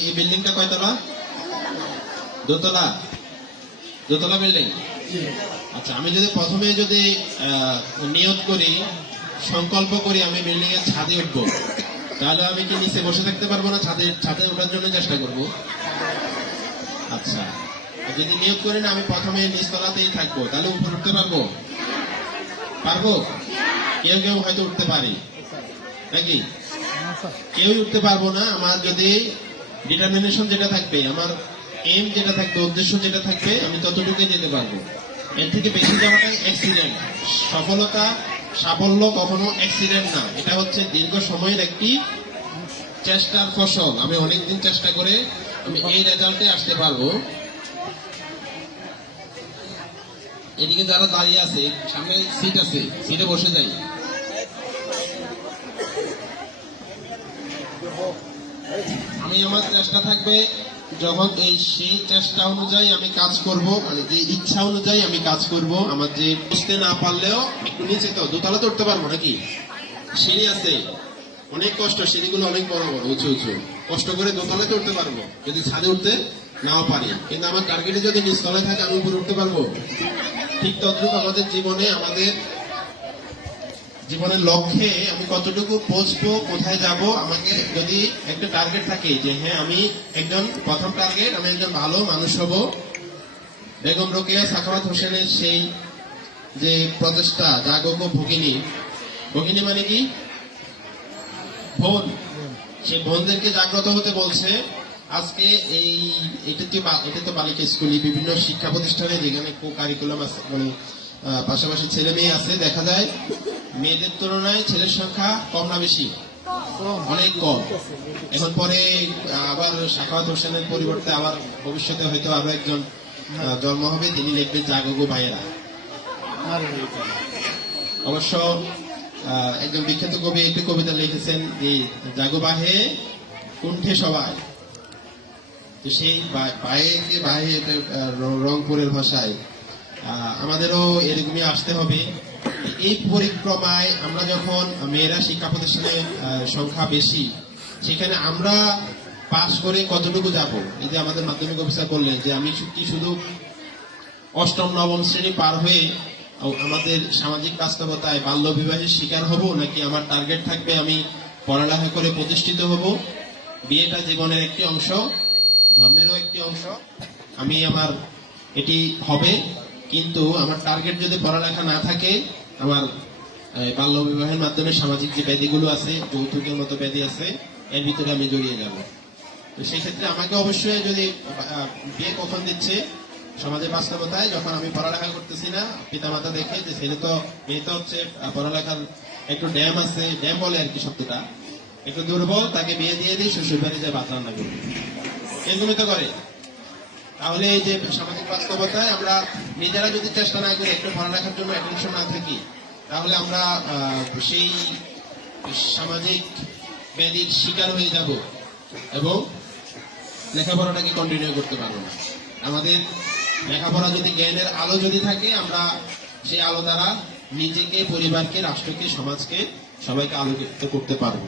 এই বিল্ডিংটা কয়তলা দোতলা? দোতলা বিল্ডিং? আচ্ছা আমি যদি প্রথমে যদি নিয়ত করি সংকল্প করি আমি বিল্ডিং এর ছাদে উঠবো তাহলে আমি কি নিচে বসে থাকতে পারব না ছাদে ছাদে ওঠার জন্য চেষ্টা করব? আচ্ছা যদি নিয়োগ করি না আমি প্রথমে নিচতলাতেই থাকব তাহলে উপরে উঠতে পারব? পারব? কেউ কেউ হয়তো উঠতে পারি। নাকি? কেউই উঠতে পারব না আমার যদি ডিটারমিনেশন যেটা থাকবে, আমার এম যেটা থাকবে, উদ্দেশ্য যেটা থাকবে, আমি ততটুকুই যেতে পারব। এর থেকে বেশি যাওয়াটাই অ্যাক্সিডেন্ট সফলতা, সাফল্য কখনো অ্যাক্সিডেন্ট না। এটা হচ্ছে দীর্ঘ সময়ের একটি চেষ্টার ফসল। আমি অনেকদিন চেষ্টা করে আমি এই রেজাল্টে আসতে পারব। এদিকে যারা দাঁড়িয়ে আছে, সামনে সিট আছে সিটে বসে যাই। আমি আমার চেষ্টা থাকবে, যখন এই সেই চেষ্টা অনুযায়ী আমি কাজ করব মানে যে ইচ্ছা অনুযায়ী আমি কাজ করব, আমার যে বুঝতে না পারলেও একটু নিচে তো, দোতলা তো পারব নাকি? সিঁড়ি আছে। অনেক কষ্ট, সিঁড়িগুলো অনেক বড় বড়, উঁচু উঁচু। কষ্ট করে দোতলায় তো পারব, যদি ছাদে উঠতে নাও পারি। কিন্তু আমার টার্গেটে যদি নিচতলায় থাকে, আমি উপরে উঠতে পারব। ঠিক তদ্রুপ আমাদের জীবনে আমাদের জীবনের লক্ষ্যে আমি কতটুকু পৌঁছবো, কোথায় যাব, আমাকে যদি একটা টার্গেট থাকে যে হ্যাঁ আমি একজন, প্রথম টার্গেট আমি একজন ভালো মানুষ হব, বেগম রোকেয়া, সাখাওয়াত হোসেনের সেই যে প্রচেষ্টা, জাগক ভগিনী। ভগিনী মানে কি? বোন। সে বোনদেরকে জাগ্রত হতে বলছে, আজকে এই, এটা তো এটা তো বালিকা স্কুলে বিভিন্ন শিক্ষা প্রতিষ্ঠানে যেখানে কো কারিকুলাম আছে মানে পাশাপাশি ছেলে মেয়ে আছে, দেখা যায়। মেয়েদের তুলনায় ছেলের সংখ্যা কম না বেশি? অনেক কম। এখন পরে আবার সাখাওয়াত হোসেনের পরিবর্তে আবার ভবিষ্যতে হয়তো আরও একজন জন্ম হবে তিনি লিখবেন জাগগো ভাইয়েরা। অবশ্য একজন বিখ্যাত কবি একটি কবিতা লিখেছেন যে জাগো বাহে কুণ্ঠে সবাই। তো সেই বাহে যে বাহে রংপুরের ভাষায় আহ, আমাদেরও এরকমই আসতে হবে। এই পরিক্রমায় আমরা যখন মেয়েরা শিক্ষা প্রতিষ্ঠানে সংখ্যা বেশি, সেখানে আমরা পাশ করে কতটুকু যাব? এই যে আমাদের মাধ্যমিক অফিসার বললেন যে আমি কি শুধু অষ্টম, নবম শ্রেণি পার হয়ে আমাদের সামাজিক বাস্তবতায় বাল্য বিবাহের শিকার হব, নাকি আমার টার্গেট থাকবে আমি পড়ালেখা করে প্রতিষ্ঠিত হব? বিয়েটা জীবনের একটি অংশ, ধর্মেরও একটি অংশ, আমি আমার এটি হবে, কিন্তু আমার টার্গেট যদি পড়ালেখা না থাকে আমার বাল্য বিবাহের মাধ্যমে সামাজিক যে ব্যাধিগুলো আছে, যৌতুকের মতো ব্যাধি আছে, এর ভিতরে আমি জড়িয়ে যাব। তো সেই ক্ষেত্রে আমাকে অবশ্যই যদি বিয়ে কখন দিচ্ছে, সমাজের বাস্তবতায় যখন আমি পড়ালেখা করতেছি না, পিতামাতা দেখে যে ছেলে তো, মেয়ে তো হচ্ছে পড়ালেখার একটু ড্যাম আছে, ড্যাম বলে আর কি শব্দটা। একটু দুর্বল, তাকে বিয়ে দিয়ে দিই শ্বশুর বাড়ি যায় ভাত রান্না করি। এরকমই তো করে। তাহলে এই যে সামাজিক বাস্তবতায় আমরা নিজেরা যদি চেষ্টা না করি, একটু ভালো রাখার জন্য অ্যাটেনশন না থাকি, তাহলে আমরা সেই সামাজিক ব্যাধির শিকার হয়ে যাব এবং লেখাপড়াটাকে কন্টিনিউ করতে পারব না। আমাদের লেখাপড়া যদি জ্ঞানের আলো যদি থাকে, আমরা সেই আলো দ্বারা নিজেকে, পরিবারকে, রাষ্ট্রকে, সমাজকে সবাইকে আলোকিত করতে পারব।